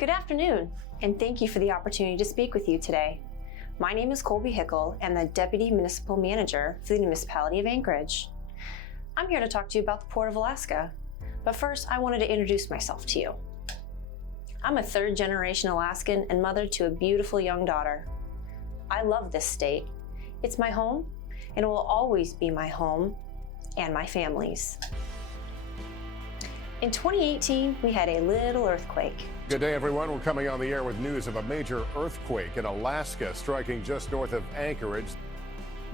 Good afternoon, and thank you for the opportunity to speak with you today. My name is Colby Hickel, and the Deputy Municipal Manager for the Municipality of Anchorage. I'm here to talk to you about the Port of Alaska, but first I wanted to introduce myself to you. I'm a third-generation Alaskan and mother to a beautiful young daughter. I love this state. It's my home, and it will always be my home and my family's. In 2018, we had a little earthquake. Good day, everyone. We're coming on the air with news of a major earthquake in Alaska striking just north of Anchorage.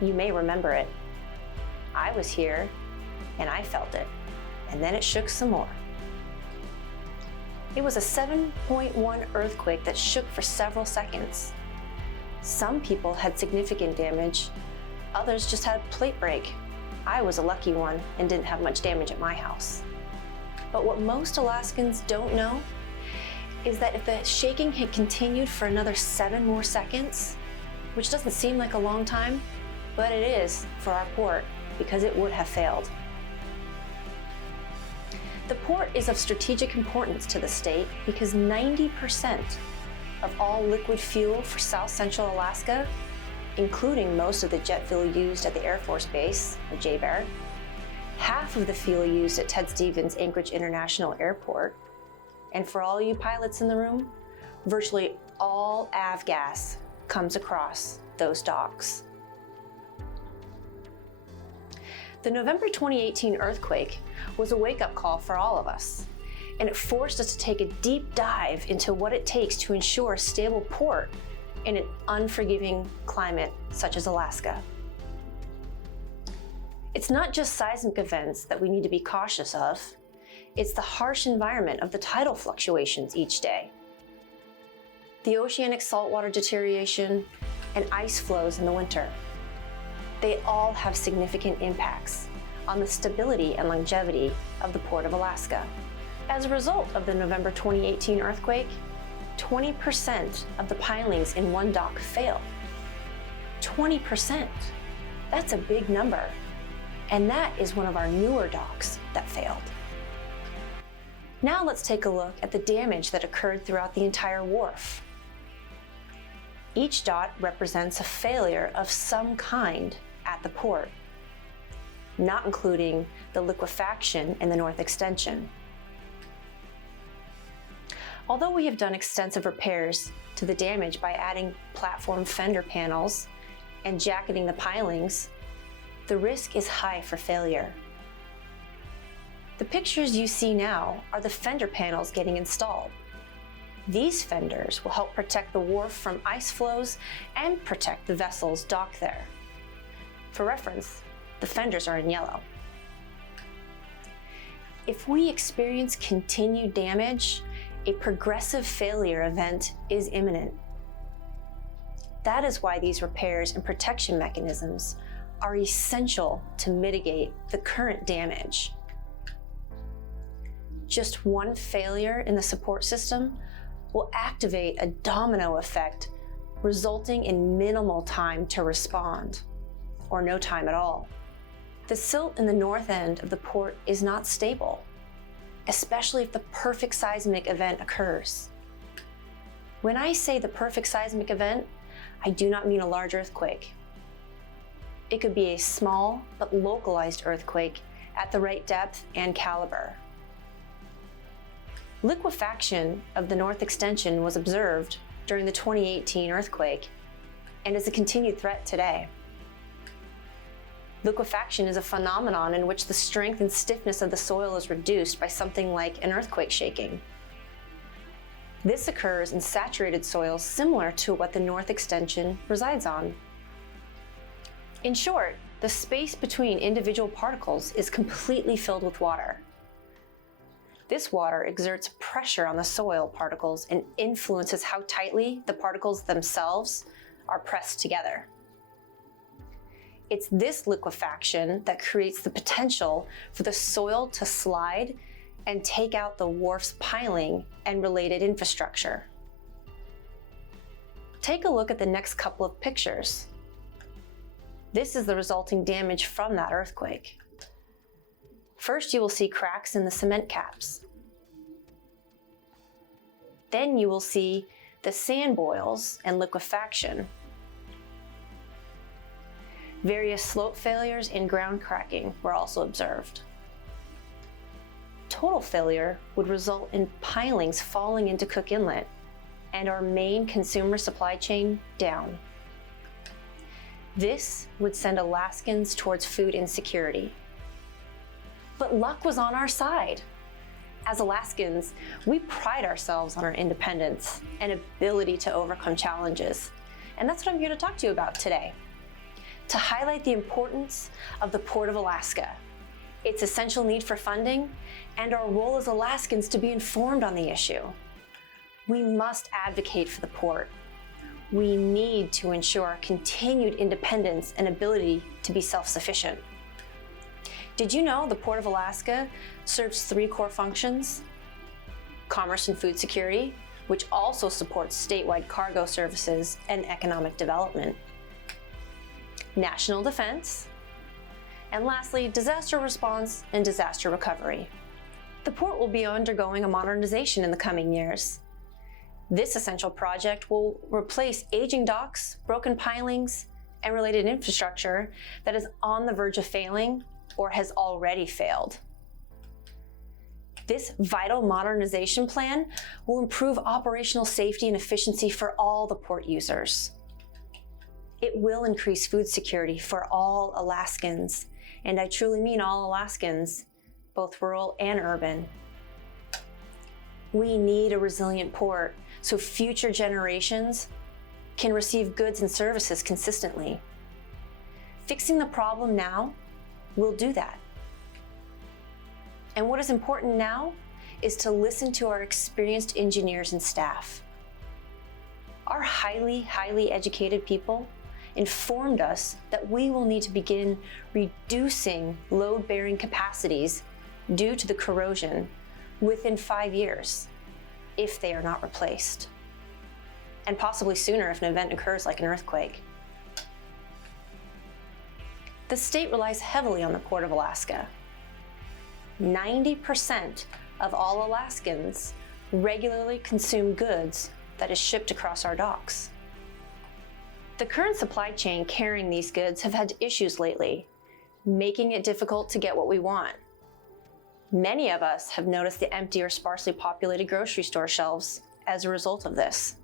You may remember it. I was here, and I felt it, and then it shook some more. It was a 7.1 earthquake that shook for several seconds. Some people had significant damage, others just had a plate break. I was a lucky one and didn't have much damage at my house. But what most Alaskans don't know is that if the shaking had continued for another 7 more seconds, which doesn't seem like a long time, but it is for our port because it would have failed. The port is of strategic importance to the state because 90% of all liquid fuel for South Central Alaska, including most of the jet fuel used at the Air Force Base, or JBER, half of the fuel used at Ted Stevens Anchorage International Airport, and for all you pilots in the room, virtually all avgas comes across those docks. The November 2018 earthquake was a wake-up call for all of us, and it forced us to take a deep dive into what it takes to ensure a stable port in an unforgiving climate such as Alaska. It's not just seismic events that we need to be cautious of, it's the harsh environment of the tidal fluctuations each day. The oceanic saltwater deterioration and ice flows in the winter. They all have significant impacts on the stability and longevity of the Port of Alaska. As a result of the November 2018 earthquake, 20% of the pilings in one dock failed. 20%. That's a big number. And that is one of our newer docks that failed. Now let's take a look at the damage that occurred throughout the entire wharf. Each dot represents a failure of some kind at the port, not including the liquefaction in the North Extension. Although we have done extensive repairs to the damage by adding platform fender panels and jacketing the pilings, the risk is high for failure. The pictures you see now are the fender panels getting installed. These fenders will help protect the wharf from ice flows and protect the vessels docked there. For reference, the fenders are in yellow. If we experience continued damage, a progressive failure event is imminent. That is why these repairs and protection mechanisms are essential to mitigate the current damage. Just one failure in the support system will activate a domino effect, resulting in minimal time to respond, or no time at all. The silt in the north end of the port is not stable, especially if the perfect seismic event occurs. When I say the perfect seismic event, I do not mean a large earthquake. It could be a small but localized earthquake at the right depth and caliber. Liquefaction of the North Extension was observed during the 2018 earthquake and is a continued threat today. Liquefaction is a phenomenon in which the strength and stiffness of the soil is reduced by something like an earthquake shaking. This occurs in saturated soils similar to what the North Extension resides on. In short, the space between individual particles is completely filled with water. This water exerts pressure on the soil particles and influences how tightly the particles themselves are pressed together. It's this liquefaction that creates the potential for the soil to slide and take out the wharf's piling and related infrastructure. Take a look at the next couple of pictures. This is the resulting damage from that earthquake. First, you will see cracks in the cement caps. Then you will see the sand boils and liquefaction. Various slope failures and ground cracking were also observed. Total failure would result in pilings falling into Cook Inlet and our main consumer supply chain down. This would send Alaskans towards food insecurity. But luck was on our side. As Alaskans, we pride ourselves on our independence and ability to overcome challenges. And that's what I'm here to talk to you about today. To highlight the importance of the Port of Alaska, its essential need for funding, and our role as Alaskans to be informed on the issue. We must advocate for the port. We need to ensure our continued independence and ability to be self-sufficient. Did you know the Port of Alaska serves 3 core functions? Commerce and food security, which also supports statewide cargo services and economic development. National defense, and lastly, disaster response and disaster recovery. The port will be undergoing a modernization in the coming years. This essential project will replace aging docks, broken pilings, and related infrastructure that is on the verge of failing or has already failed. This vital modernization plan will improve operational safety and efficiency for all the port users. It will increase food security for all Alaskans, and I truly mean all Alaskans, both rural and urban. We need a resilient port so future generations can receive goods and services consistently. Fixing the problem now will do that. And what is important now is to listen to our experienced engineers and staff. Our highly educated people informed us that we will need to begin reducing load-bearing capacities due to the corrosion within 5 years, if they are not replaced, and possibly sooner if an event occurs like an earthquake. The state relies heavily on the Port of Alaska. 90% of all Alaskans regularly consume goods that is shipped across our docks. The current supply chain carrying these goods have had issues lately, making it difficult to get what we want. Many of us have noticed the empty or sparsely populated grocery store shelves as a result of this.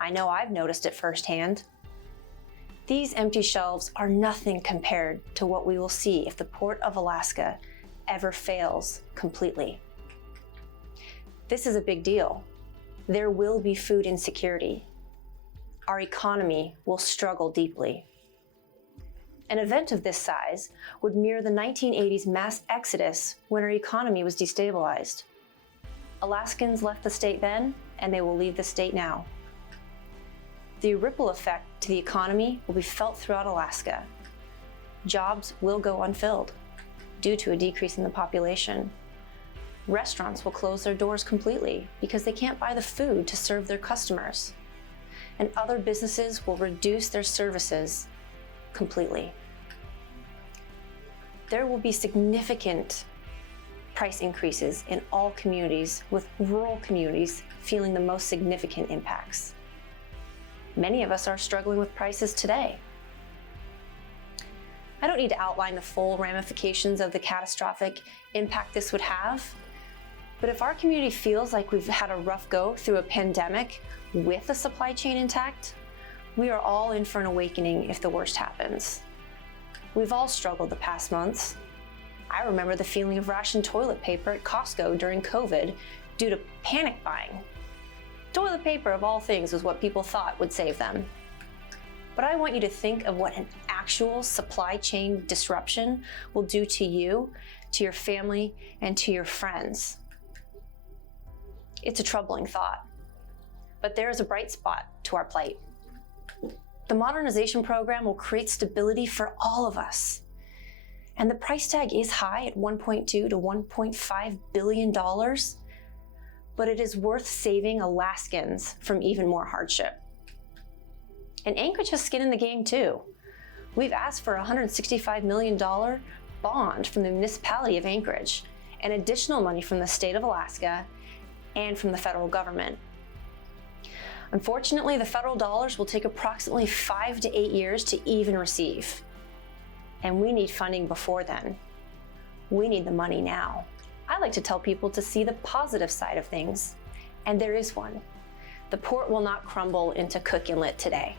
I know I've noticed it firsthand. These empty shelves are nothing compared to what we will see if the Port of Alaska ever fails completely. This is a big deal. There will be food insecurity. Our economy will struggle deeply. An event of this size would mirror the 1980s mass exodus when our economy was destabilized. Alaskans left the state then, and they will leave the state now. The ripple effect to the economy will be felt throughout Alaska. Jobs will go unfilled due to a decrease in the population. Restaurants will close their doors completely because they can't buy the food to serve their customers. And other businesses will reduce their services completely. There will be significant price increases in all communities, with rural communities feeling the most significant impacts. Many of us are struggling with prices today. I don't need to outline the full ramifications of the catastrophic impact this would have, but if our community feels like we've had a rough go through a pandemic with the supply chain intact, we are all in for an awakening if the worst happens. We've all struggled the past months. I remember the feeling of rationed toilet paper at Costco during COVID due to panic buying. Toilet paper, of all things, was what people thought would save them. But I want you to think of what an actual supply chain disruption will do to you, to your family, and to your friends. It's a troubling thought, but there is a bright spot to our plight. The modernization program will create stability for all of us. And the price tag is high at $1.2 to $1.5 billion, but it is worth saving Alaskans from even more hardship. And Anchorage has skin in the game too. We've asked for a $165 million bond from the municipality of Anchorage and additional money from the state of Alaska and from the federal government. Unfortunately, the federal dollars will take approximately 5 to 8 years to even receive. And we need funding before then. We need the money now. I like to tell people to see the positive side of things, and there is one. The port will not crumble into Cook Inlet today.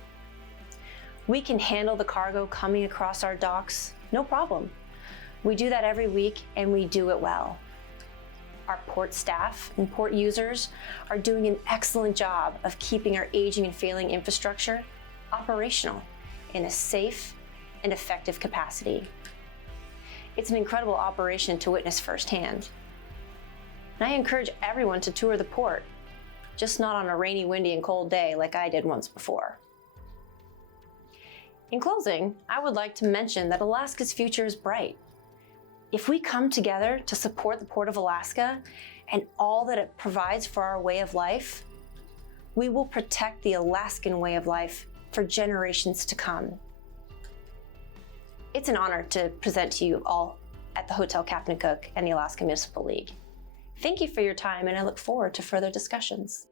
We can handle the cargo coming across our docks, no problem. We do that every week, and we do it well. Our port staff and port users are doing an excellent job of keeping our aging and failing infrastructure operational in a safe and effective capacity. It's an incredible operation to witness firsthand. And I encourage everyone to tour the port, just not on a rainy, windy, and cold day like I did once before. In closing, I would like to mention that Alaska's future is bright. If we come together to support the Port of Alaska and all that it provides for our way of life, we will protect the Alaskan way of life for generations to come. It's an honor to present to you all at the Hotel Captain Cook and the Alaska Municipal League. Thank you for your time, and I look forward to further discussions.